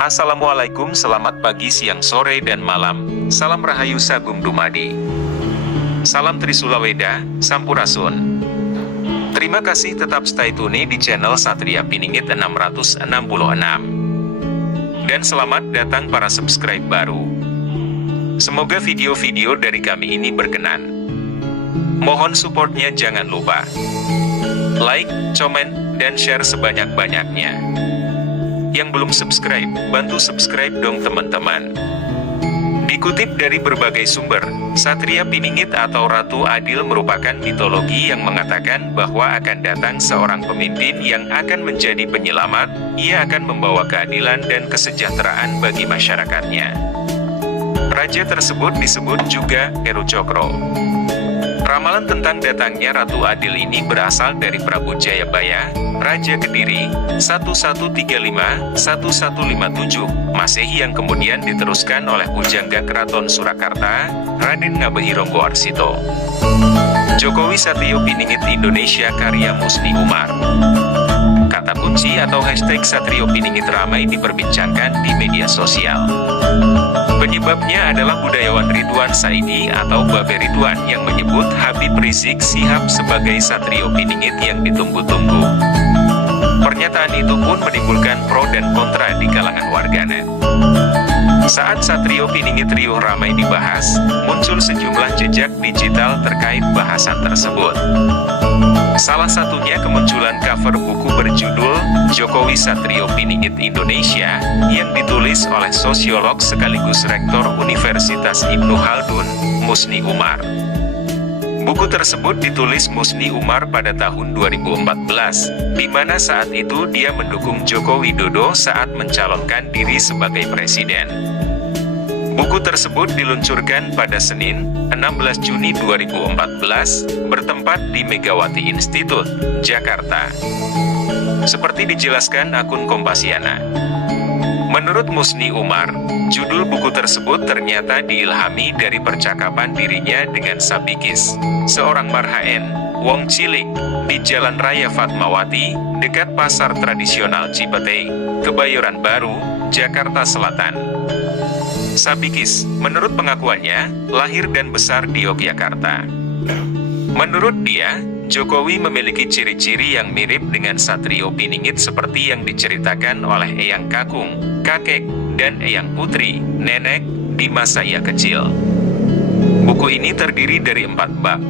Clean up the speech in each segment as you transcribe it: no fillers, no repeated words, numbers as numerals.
Assalamualaikum, selamat pagi, siang, sore, dan malam. Salam Rahayu Sagung Dumadi. Salam Trisulaweda, Sampurasun. Terima kasih tetap stay tune di channel Satria Piningit 666. Dan selamat datang para subscribe baru. Semoga video-video dari kami ini berkenan. Mohon supportnya, jangan lupa like, komen, dan share sebanyak-banyaknya. Yang belum subscribe, bantu subscribe dong teman-teman. Dikutip dari berbagai sumber, Satria Piningit atau Ratu Adil merupakan mitologi yang mengatakan bahwa akan datang seorang pemimpin yang akan menjadi penyelamat. Ia akan membawa keadilan dan kesejahteraan bagi masyarakatnya. Raja tersebut disebut juga Heru Cokro. Ramalan tentang datangnya Ratu Adil ini berasal dari Prabu Jayabaya, Raja Kediri, 1135-1157 Masehi, yang kemudian diteruskan oleh Pujangga Keraton Surakarta, Raden Ngabei Ronggowarsito. Jokowi Satrio Piningit Indonesia karya Musni Umar. Kata kunci atau hashtag Satrio Piningit ramai diperbincangkan di media sosial. Penyebabnya adalah budayawan Ridwan Saidi atau Babe Ridwan yang menyebut Habib Rizik Syihab sebagai Satrio Piningit yang ditunggu-tunggu. Pernyataan itu pun menimbulkan pro dan kontra di kalangan warganet. Saat Satrio Piningit riuh ramai dibahas, muncul sejumlah jejak digital terkait bahasan tersebut. Salah satunya kemunculan cover buku berjudul Jokowi Satrio Piningit Indonesia yang ditulis oleh sosiolog sekaligus rektor Universitas Ibnu Khaldun, Musni Umar. Buku tersebut ditulis Musni Umar pada tahun 2014, di mana saat itu dia mendukung Joko Widodo saat mencalonkan diri sebagai presiden. Buku tersebut diluncurkan pada Senin, 16 Juni 2014, bertempat di Megawati Institute, Jakarta. Seperti dijelaskan akun Kompasiana. Menurut Musni Umar, judul buku tersebut ternyata diilhami dari percakapan dirinya dengan Sabikis, seorang marhaen, Wong Cilik, di Jalan Raya Fatmawati, dekat Pasar Tradisional Cipete, Kebayoran Baru, Jakarta Selatan. Sabikis, menurut pengakuannya, lahir dan besar di Yogyakarta. Menurut dia, Jokowi memiliki ciri-ciri yang mirip dengan Satrio Piningit seperti yang diceritakan oleh Eyang Kakung, kakek, dan Eyang Putri, nenek, di masa ia kecil. Buku ini terdiri dari 4 bab.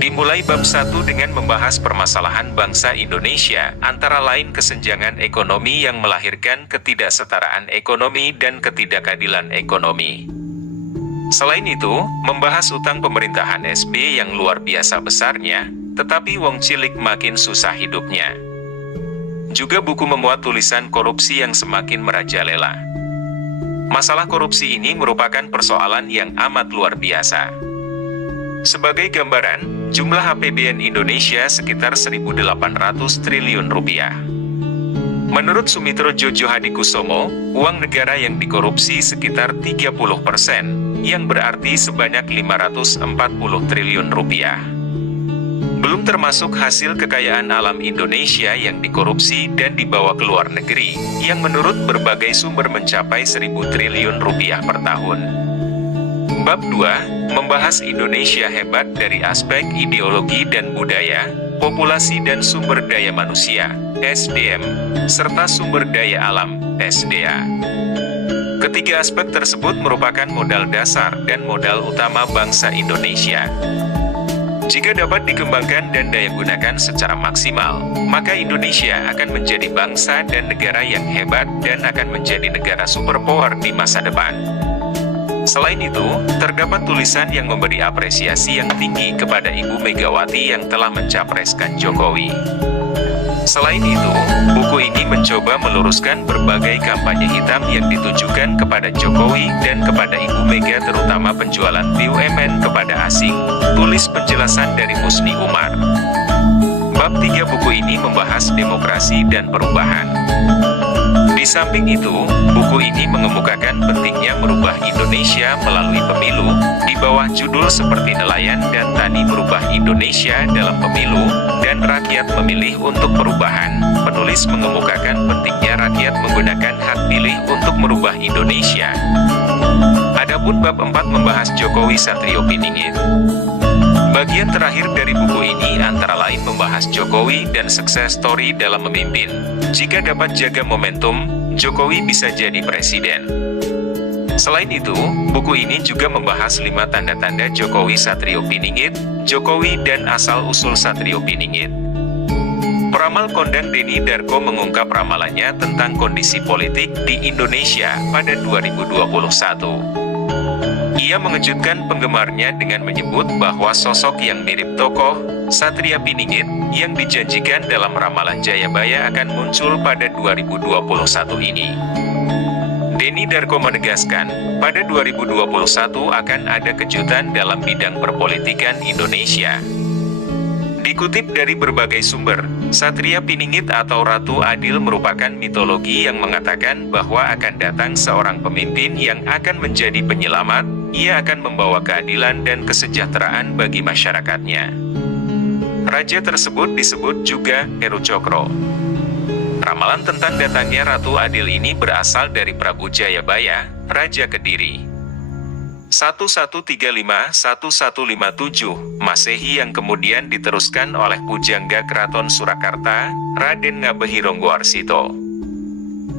Dimulai bab 1 dengan membahas permasalahan bangsa Indonesia, antara lain kesenjangan ekonomi yang melahirkan ketidaksetaraan ekonomi dan ketidakadilan ekonomi. Selain itu, membahas utang pemerintahan SB yang luar biasa besarnya, tetapi Wong Cilik makin susah hidupnya. Juga buku memuat tulisan korupsi yang semakin merajalela. Masalah korupsi ini merupakan persoalan yang amat luar biasa. Sebagai gambaran, jumlah APBN Indonesia sekitar 1.800 triliun rupiah. Menurut Sumitro Jojo Hadikusumo, uang negara yang dikorupsi sekitar 30%, yang berarti sebanyak 540 triliun rupiah. Belum termasuk hasil kekayaan alam Indonesia yang dikorupsi dan dibawa ke luar negeri, yang menurut berbagai sumber mencapai 1.000 triliun rupiah per tahun. Bab 2, membahas Indonesia hebat dari aspek ideologi dan budaya, populasi dan sumber daya manusia, SDM, serta sumber daya alam, SDA. Ketiga aspek tersebut merupakan modal dasar dan modal utama bangsa Indonesia. Jika dapat dikembangkan dan daya gunakan secara maksimal, maka Indonesia akan menjadi bangsa dan negara yang hebat dan akan menjadi negara superpower di masa depan. Selain itu, terdapat tulisan yang memberi apresiasi yang tinggi kepada Ibu Megawati yang telah mencapreskan Jokowi. Selain itu, buku ini mencoba meluruskan berbagai kampanye hitam yang ditujukan kepada Jokowi dan kepada Ibu Mega, terutama penjualan BUMN kepada asing. Tulis penjelasan dari Musni Umar. Bab 3 buku ini membahas demokrasi dan perubahan. Di samping itu, buku ini mengemukakan pentingnya merubah Indonesia melalui pemilu, di bawah judul seperti nelayan dan tani merubah Indonesia dalam pemilu, dan rakyat memilih untuk perubahan. Penulis mengemukakan pentingnya rakyat menggunakan hak pilih untuk merubah Indonesia. Adapun bab 4 membahas Jokowi Satrio Piningit. Bagian terakhir dari buku ini antara lain membahas Jokowi dan sukses story dalam memimpin. Jika dapat jaga momentum, Jokowi bisa jadi presiden. Selain itu, buku ini juga membahas 5 tanda-tanda Jokowi Satrio Piningit, Jokowi dan asal-usul Satrio Piningit. Peramal kondang Denny Darko mengungkap ramalannya tentang kondisi politik di Indonesia pada 2021. Ia mengejutkan penggemarnya dengan menyebut bahwa sosok yang mirip tokoh Satrio Piningit yang dijanjikan dalam ramalan Jayabaya akan muncul pada 2021 ini. Denny Darko menegaskan, pada 2021 akan ada kejutan dalam bidang perpolitikan Indonesia. Dikutip dari berbagai sumber, Satrio Piningit atau Ratu Adil merupakan mitologi yang mengatakan bahwa akan datang seorang pemimpin yang akan menjadi penyelamat. Ia akan membawa keadilan dan kesejahteraan bagi masyarakatnya. Raja tersebut disebut juga Heru Cokro. Ramalan tentang datangnya Ratu Adil ini berasal dari Prabu Jayabaya, Raja Kediri. 1135-1157 Masehi yang kemudian diteruskan oleh Pujangga Keraton Surakarta, Raden Ngabehironggoarsito.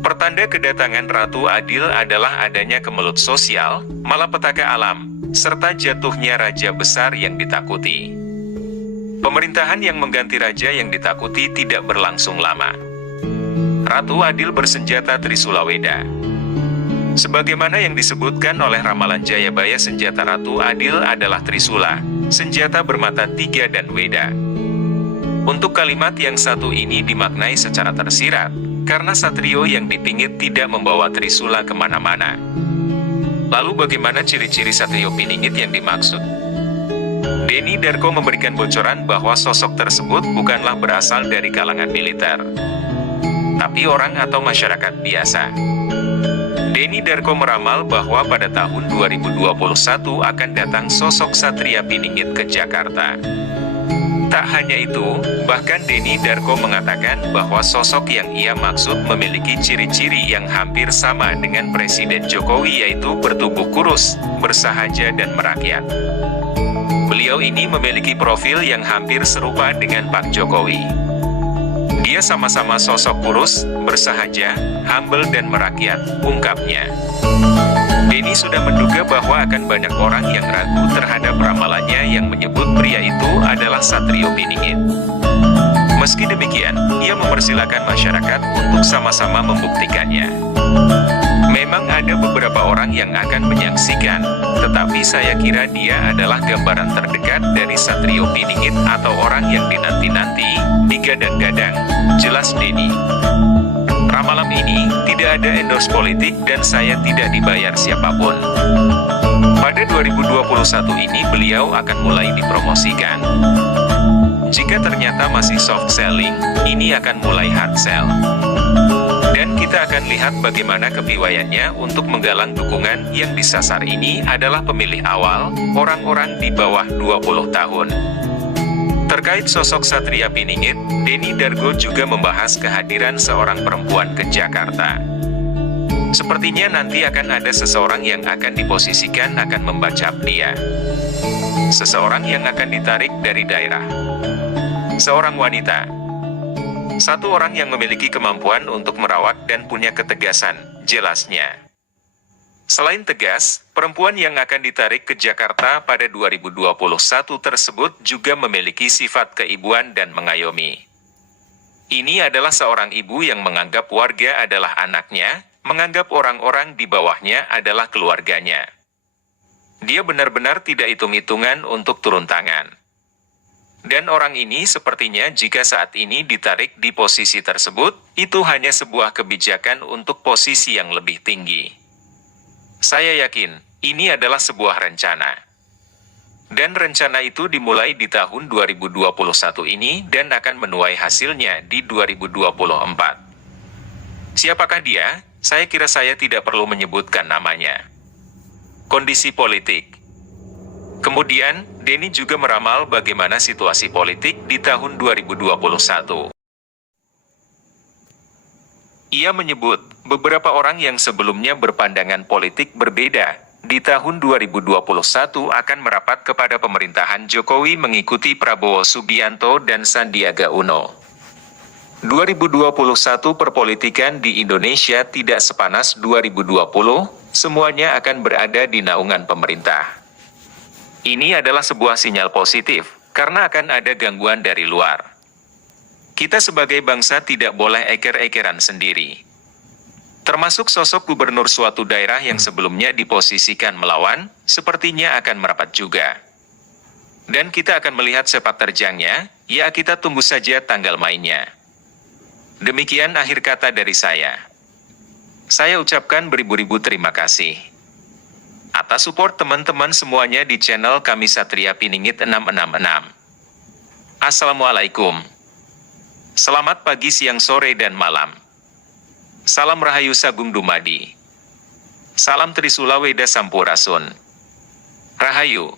Pertanda kedatangan Ratu Adil adalah adanya kemelut sosial, malapetaka alam, serta jatuhnya raja besar yang ditakuti. Pemerintahan yang mengganti raja yang ditakuti tidak berlangsung lama. Ratu Adil bersenjata Trisula Weda. Sebagaimana yang disebutkan oleh ramalan Jayabaya, senjata Ratu Adil adalah Trisula, senjata bermata 3 dan Weda. Untuk kalimat yang satu ini dimaknai secara tersirat, karena Satrio yang dipingit tidak membawa Trisula kemana-mana. Lalu bagaimana ciri-ciri Satrio Piningit yang dimaksud? Denny Darko memberikan bocoran bahwa sosok tersebut bukanlah berasal dari kalangan militer, tapi orang atau masyarakat biasa. Denny Darko meramal bahwa pada tahun 2021 akan datang sosok Satrio Piningit ke Jakarta. Tak hanya itu, bahkan Denny Darko mengatakan bahwa sosok yang ia maksud memiliki ciri-ciri yang hampir sama dengan Presiden Jokowi, yaitu bertubuh kurus, bersahaja dan merakyat. Beliau ini memiliki profil yang hampir serupa dengan Pak Jokowi. Dia sama-sama sosok kurus, bersahaja, humble dan merakyat, ungkapnya. Denny sudah menduga bahwa akan banyak orang yang ragu terhadap ramalannya yang menyebut pria itu adalah Satrio Piningit. Meski demikian, ia mempersilahkan masyarakat untuk sama-sama membuktikannya. Memang ada beberapa orang yang akan menyaksikan, tetapi saya kira dia adalah gambaran terdekat dari Satrio Piningit atau orang yang dinanti-nanti, digadang-gadang, jelas Denny. Ramalan ini tidak ada endorse politik dan saya tidak dibayar siapapun. Pada 2021 ini beliau akan mulai dipromosikan. Jika ternyata masih soft selling, ini akan mulai hard sell. Dan kita akan lihat bagaimana kepiawaiannya untuk menggalang dukungan. Yang disasar ini adalah pemilih awal, orang-orang di bawah 20 tahun. Terkait sosok Satrio Piningit, Denny Darko juga membahas kehadiran seorang perempuan ke Jakarta. Sepertinya nanti akan ada seseorang yang akan diposisikan akan membackup dia. Seseorang yang akan ditarik dari daerah. Seorang wanita. Satu orang yang memiliki kemampuan untuk merawat dan punya ketegasan, jelasnya. Selain tegas, perempuan yang akan ditarik ke Jakarta pada 2021 tersebut juga memiliki sifat keibuan dan mengayomi. Ini adalah seorang ibu yang menganggap warga adalah anaknya, menganggap orang-orang di bawahnya adalah keluarganya. Dia benar-benar tidak hitung-hitungan untuk turun tangan. Dan orang ini sepertinya jika saat ini ditarik di posisi tersebut, itu hanya sebuah kebijakan untuk posisi yang lebih tinggi. Saya yakin, ini adalah sebuah rencana. Dan rencana itu dimulai di tahun 2021 ini dan akan menuai hasilnya di 2024. Siapakah dia? Saya kira saya tidak perlu menyebutkan namanya. Kondisi politik. Kemudian, Denny juga meramal bagaimana situasi politik di tahun 2021. Ia menyebut, beberapa orang yang sebelumnya berpandangan politik berbeda, di tahun 2021 akan merapat kepada pemerintahan Jokowi mengikuti Prabowo Subianto dan Sandiaga Uno. 2021 perpolitikan di Indonesia tidak sepanas 2020, semuanya akan berada di naungan pemerintah. Ini adalah sebuah sinyal positif, karena akan ada gangguan dari luar. Kita sebagai bangsa tidak boleh eker-ekeran sendiri. Termasuk sosok gubernur suatu daerah yang sebelumnya diposisikan melawan, sepertinya akan merapat juga. Dan kita akan melihat sepak terjangnya, ya kita tunggu saja tanggal mainnya. Demikian akhir kata dari saya. Saya ucapkan beribu-ribu terima kasih atas support teman-teman semuanya di channel kami Satria Piningit 666. Assalamualaikum. Selamat pagi, siang, sore, dan malam. Salam Rahayu Sagung Dumadi. Salam Trisula Weda Sampurasun. Rahayu.